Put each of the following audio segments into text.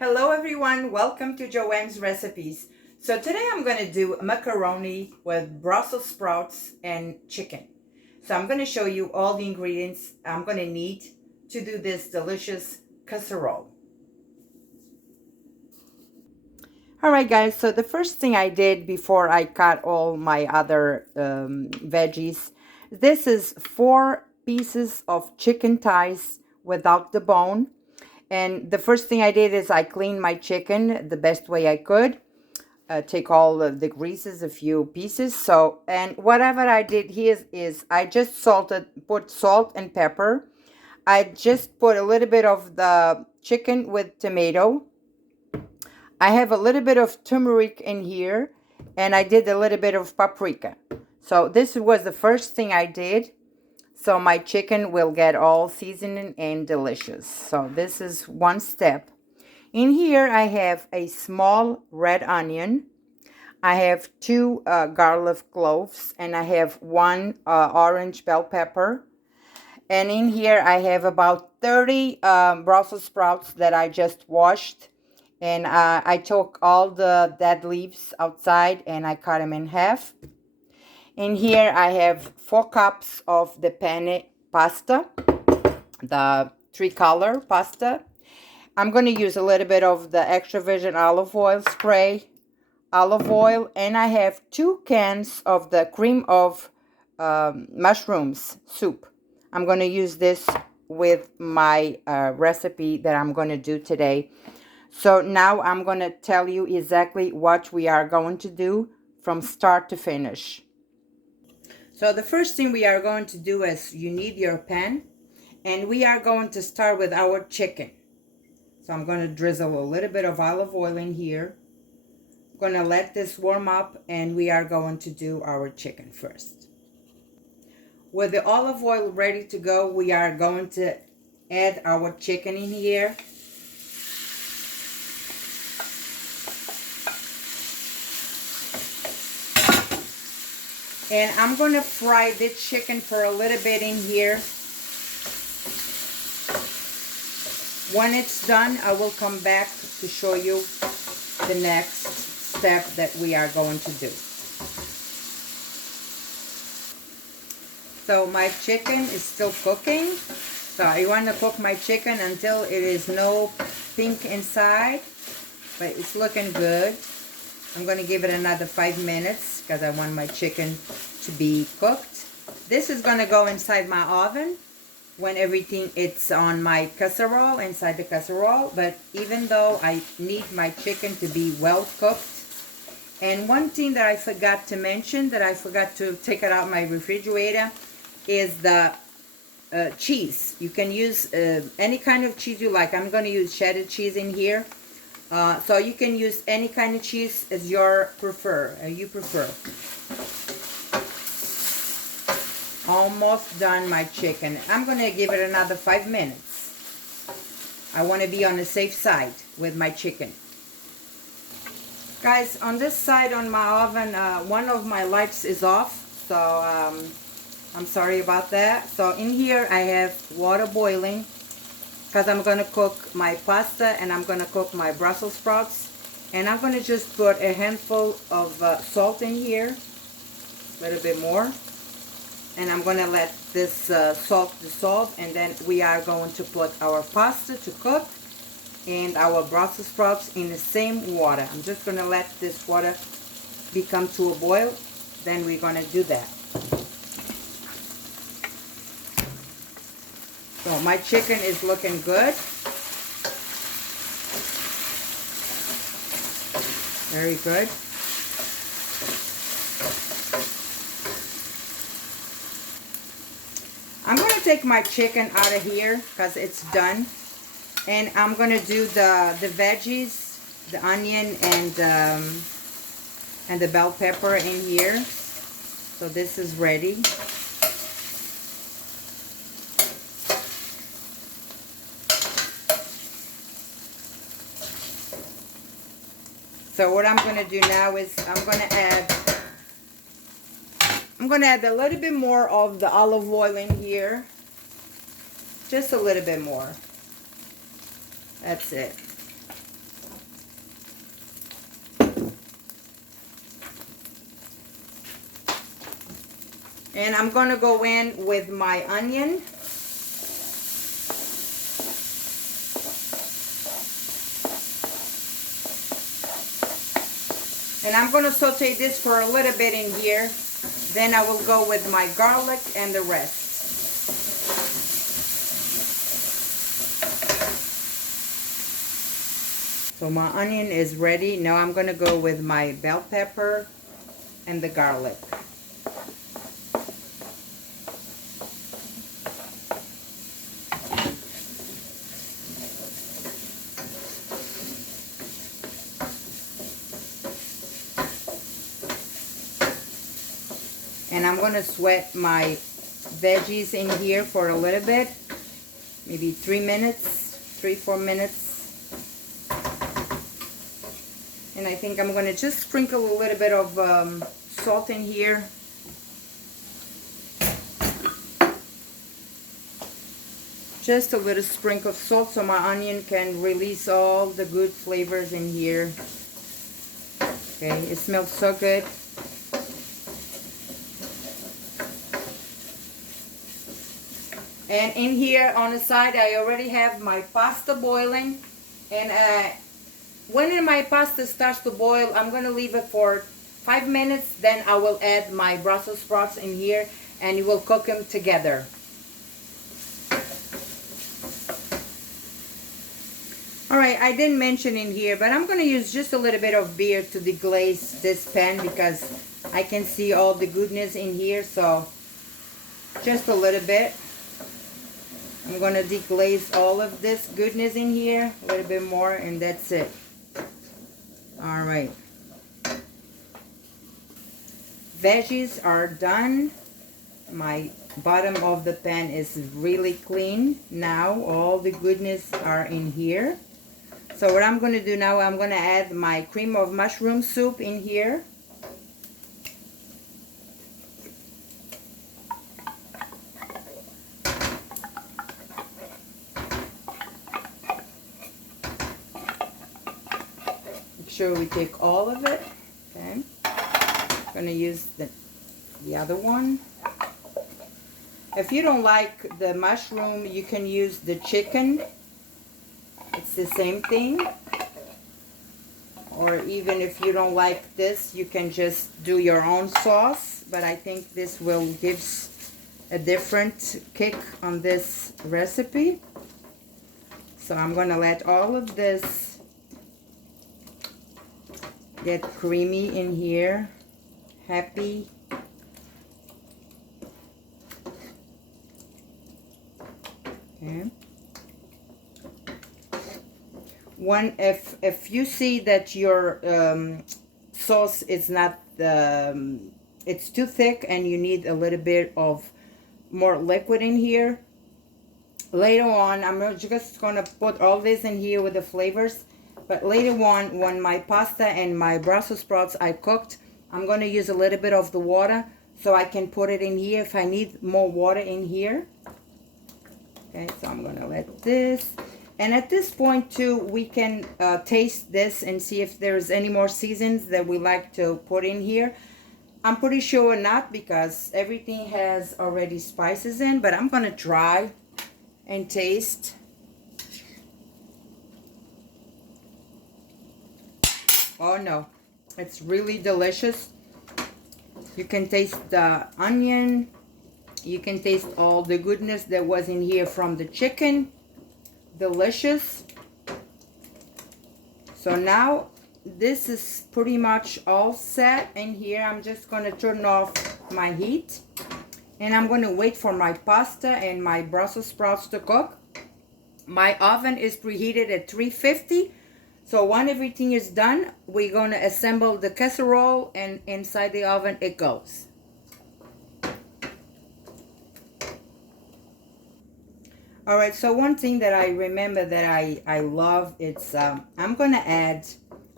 Hello everyone, welcome to Joanne's Recipes. So today I'm going to do macaroni with Brussels sprouts and chicken. So I'm going to show you all the ingredients I'm going to need to do this delicious casserole. Alright guys, so the first thing I did before I cut all my other veggies, this is 4 pieces of chicken thighs without the bone. And the first thing I did is I cleaned my chicken the best way I could. Take all of the greases, a few pieces. So, and whatever I did here is I just put salt and pepper. I just put a little bit of the chicken with tomato. I have a little bit of turmeric in here, and I did a little bit of paprika. So this was the first thing I did. So my chicken will get all seasoned and delicious. So this is one step. In here I have a small red onion. I have 2 garlic cloves, and I have 1 orange bell pepper. And in here I have about 30 Brussels sprouts that I just washed. And I took all the dead leaves outside and I cut them in half. In here I have 4 cups of the penne pasta, the 3-color pasta. I'm going to use a little bit of the extra virgin olive oil spray, olive oil, and I have 2 cans of the cream of mushrooms soup. I'm going to use this with my recipe that I'm going to do today. So now I'm going to tell you exactly what we are going to do from start to finish. So the first thing we are going to do is you need your pan, and we are going to start with our chicken. So I'm going to drizzle a little bit of olive oil in here. I'm going to let this warm up, and we are going to do our chicken first. With the olive oil ready to go, we are going to add our chicken in here. And I'm going to fry this chicken for a little bit in here. When it's done, I will come back to show you the next step that we are going to do. So my chicken is still cooking. So I want to cook my chicken until it is no pink inside, but it's looking good. I'm going to give it another 5 minutes because I want my chicken to be cooked. This is going to go inside my oven when everything it's on my casserole, inside the casserole. But even though I need my chicken to be well cooked. And one thing that I forgot to mention, that I forgot to take it out of my refrigerator, is the cheese. You can use any kind of cheese you like. I'm going to use cheddar cheese in here. So you can use any kind of cheese as you prefer. Almost done my chicken. I'm going to give it another 5 minutes. I want to be on the safe side with my chicken. Guys, on this side on my oven, one of my lights is off. So I'm sorry about that. So in here I have water boiling, because I'm going to cook my pasta and I'm going to cook my Brussels sprouts. And I'm going to just put a handful of salt in here, a little bit more. And I'm going to let this salt dissolve, and then we are going to put our pasta to cook and our Brussels sprouts in the same water. I'm just going to let this water become to a boil, then we're going to do that. So my chicken is looking good. Very good. I'm going to take my chicken out of here because it's done. And I'm going to do the veggies, the onion and the bell pepper in here. So this is ready. So what I'm going to do now is I'm going to add a little bit more of the olive oil in here. Just a little bit more. That's it. And I'm gonna go in with my onion. And I'm gonna saute this for a little bit in here. Then I will go with my garlic and the rest. So my onion is ready. Now I'm gonna go with my bell pepper and the garlic. And I'm gonna sweat my veggies in here for a little bit, maybe 3 minutes, 3-4 minutes. And I think I'm gonna just sprinkle a little bit of salt in here. Just a little sprinkle of salt so my onion can release all the good flavors in here. Okay, it smells so good. And in here on the side, I already have my pasta boiling. And when my pasta starts to boil, I'm going to leave it for 5 minutes. Then I will add my Brussels sprouts in here and you will cook them together. Alright, I didn't mention in here, but I'm going to use just a little bit of beer to deglaze this pan because I can see all the goodness in here. So just a little bit. I'm going to deglaze all of this goodness in here, a little bit more, and that's it. All right. Veggies are done. My bottom of the pan is really clean. Now all the goodness are in here. So what I'm going to do now, I'm going to add my cream of mushroom soup in here. Sure we take all of it. Okay, I'm gonna use the other one. If you don't like the mushroom, you can use the chicken. It's the same thing. Or even if you don't like this, you can just do your own sauce. But I think this will give a different kick on this recipe. So I'm gonna let all of this get creamy in here, happy. Okay. If you see that your sauce is not it's too thick and you need a little bit of more liquid in here, later on I'm just gonna put all this in here with the flavors. But later on, when my pasta and my Brussels sprouts I cooked, I'm going to use a little bit of the water so I can put it in here if I need more water in here. Okay, so I'm going to let this. And at this point too, we can taste this and see if there's any more seasons that we like to put in here. I'm pretty sure not because everything has already spices in, but I'm going to try and taste. Oh no, it's really delicious. You can taste the onion. You can taste all the goodness that was in here from the chicken. Delicious. So now this is pretty much all set in here. I'm just going to turn off my heat. And I'm going to wait for my pasta and my Brussels sprouts to cook. My oven is preheated at 350. So when everything is done, we're going to assemble the casserole and inside the oven it goes. Alright, so one thing that I remember that I love, it's, I'm going to add,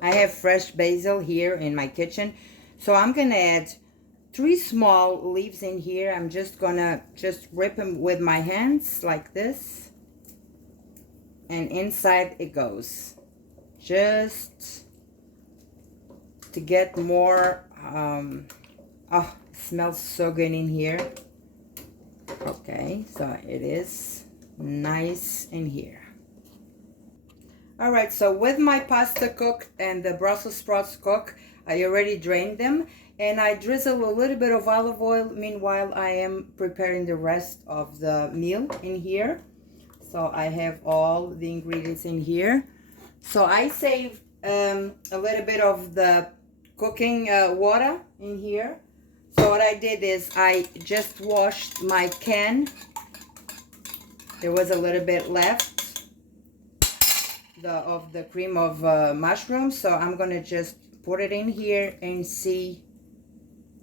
I have fresh basil here in my kitchen. So I'm going to add 3 small leaves in here. I'm just going to rip them with my hands like this. And inside it goes. Just to get more, oh, it Smells so good in here. Okay, so it is nice in here. All right, so with my pasta cooked and the Brussels sprouts cooked, I already drained them, and I drizzle a little bit of olive oil. Meanwhile, I am preparing the rest of the meal in here. So I have all the ingredients in here. So I saved a little bit of the cooking water in here. So what I did is I just washed my can. There was a little bit left of the cream of mushrooms, so I'm gonna just put it in here and see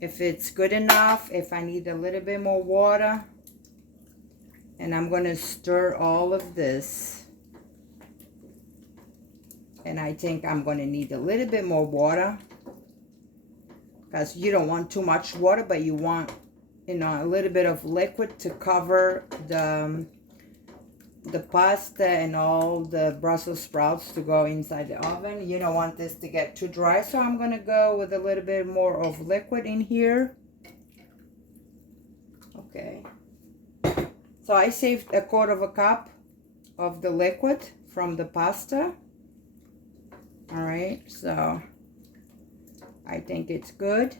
if it's good enough, if I need a little bit more water. And I'm gonna stir all of this, and I think I'm gonna need a little bit more water, because you don't want too much water, but you want, you know, a little bit of liquid to cover the pasta and all the Brussels sprouts to go inside the oven. You don't want this to get too dry, so I'm gonna go with a little bit more of liquid in here. Okay, so I saved 1/4 cup of the liquid from the pasta. All right, so I think it's good.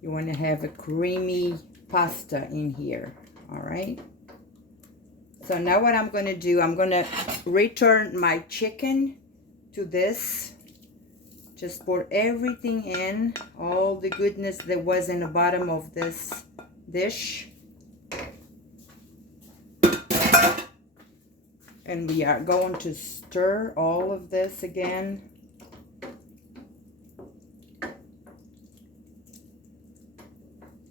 You want to have a creamy pasta in here. All right, so now what I'm going to do, I'm going to return my chicken to this. Just pour everything in, all the goodness that was in the bottom of this dish. And we are going to stir all of this again.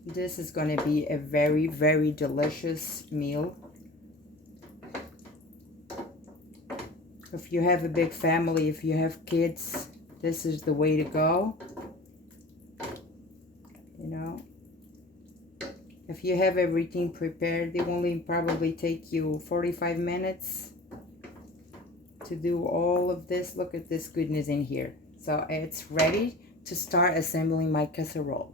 This is going to be a very, very delicious meal. If you have a big family, if you have kids, this is the way to go. You know, if you have everything prepared, it will only probably take you 45 minutes to do all of this. Look at this goodness in here. So it's ready to start assembling my casserole.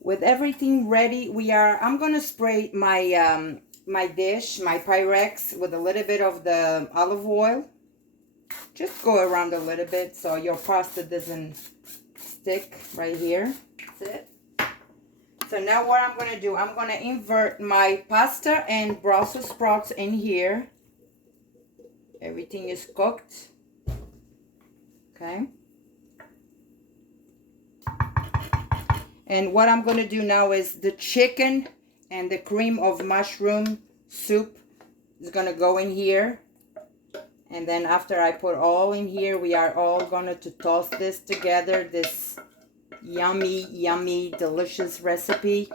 With everything ready, I'm gonna spray my my dish, my Pyrex, with a little bit of the olive oil. Just go around a little bit so your pasta doesn't stick right here. That's it. So now what I'm gonna do, I'm gonna invert my pasta and Brussels sprouts in here. Everything is cooked. Okay. And what I'm going to do now is the chicken and the cream of mushroom soup is going to go in here. And then after I put all in here, we are all going to toss this together, this yummy, yummy, delicious recipe.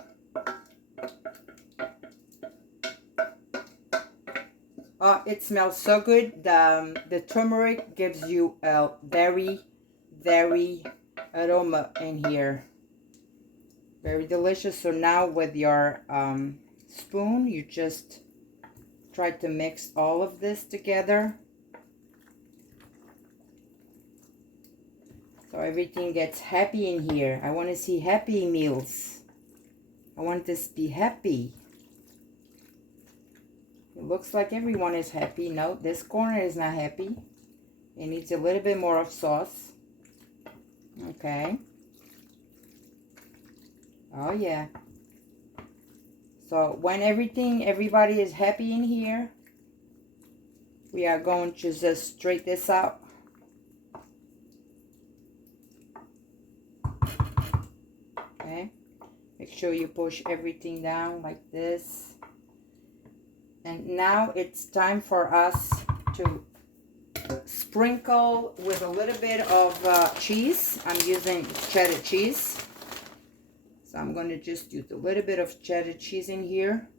Oh, it smells so good. The turmeric gives you a very, very aroma in here. Very delicious. So now with your spoon, you just try to mix all of this together. So everything gets happy in here. I want to see happy meals. I want this to be happy. It looks like everyone is happy. No, this corner is not happy. It needs a little bit more of sauce. Okay. Oh yeah. So when everybody is happy in here, we are going to just straight this out. Okay. Make sure you push everything down like this. And now it's time for us to sprinkle with a little bit of cheese. I'm using cheddar cheese. So I'm going to just use a little bit of cheddar cheese in here.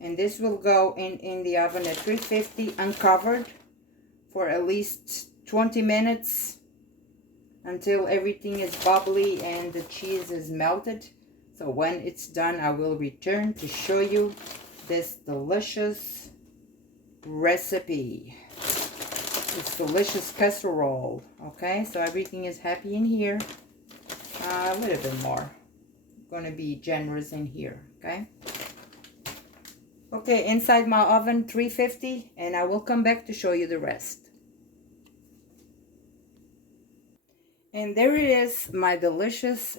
And this will go in the oven at 350 uncovered for at least 20 minutes until everything is bubbly and the cheese is melted. So when it's done, I will return to show you this delicious recipe. This delicious casserole. Okay, so everything is happy in here. A little bit more. I'm going to be generous in here, okay? Okay, inside my oven, 350, and I will come back to show you the rest. And there it is, my delicious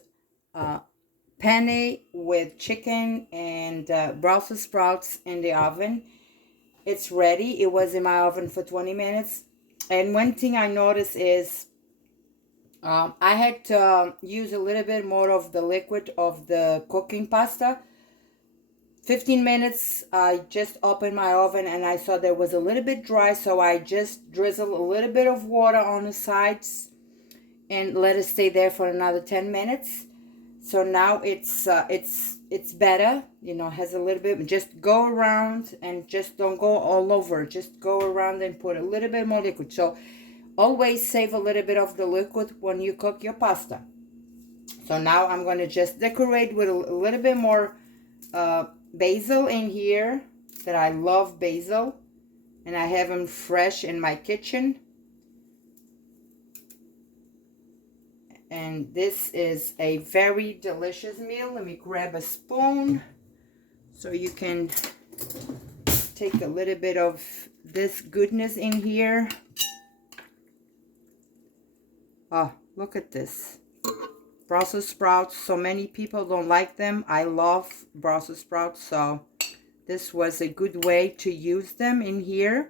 penne with chicken and Brussels sprouts in the oven. It's ready. It was in my oven for 20 minutes. And one thing I noticed is I had to use a little bit more of the liquid of the cooking pasta. 15 minutes, I just opened my oven and I saw there was a little bit dry, so I just drizzled a little bit of water on the sides and let it stay there for another 10 minutes. So now it's better, you know, has a little bit. Just go around and just don't go all over. Just go around and put a little bit more liquid. So always save a little bit of the liquid when you cook your pasta. So now I'm going to just decorate with a little bit more basil in here, that I love basil, and I have them fresh in my kitchen. And this is a very delicious meal. Let me grab a spoon so you can take a little bit of this goodness in here. Oh, look at this. Brussels sprouts. So many people don't like them. I love Brussels sprouts, so this was a good way to use them in here.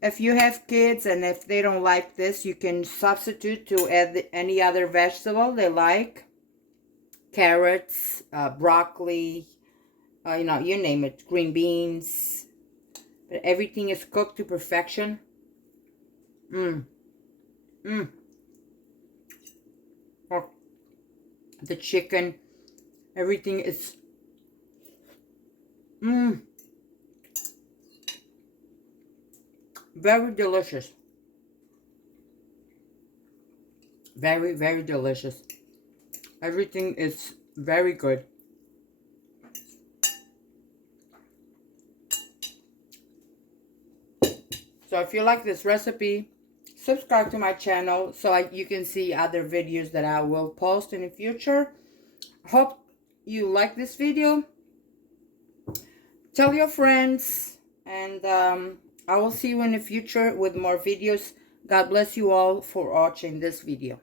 If you have kids and if they don't like this, you can substitute to add any other vegetable they like. Carrots, broccoli, you know, you name it, green beans. But everything is cooked to perfection. Oh, the chicken, everything is very delicious. Very, very delicious. Everything is very good. So if you like this recipe, subscribe to my channel so you can see other videos that I will post in the future. Hope you like this video. Tell your friends, and I will see you in the future with more videos. God bless you all for watching this video.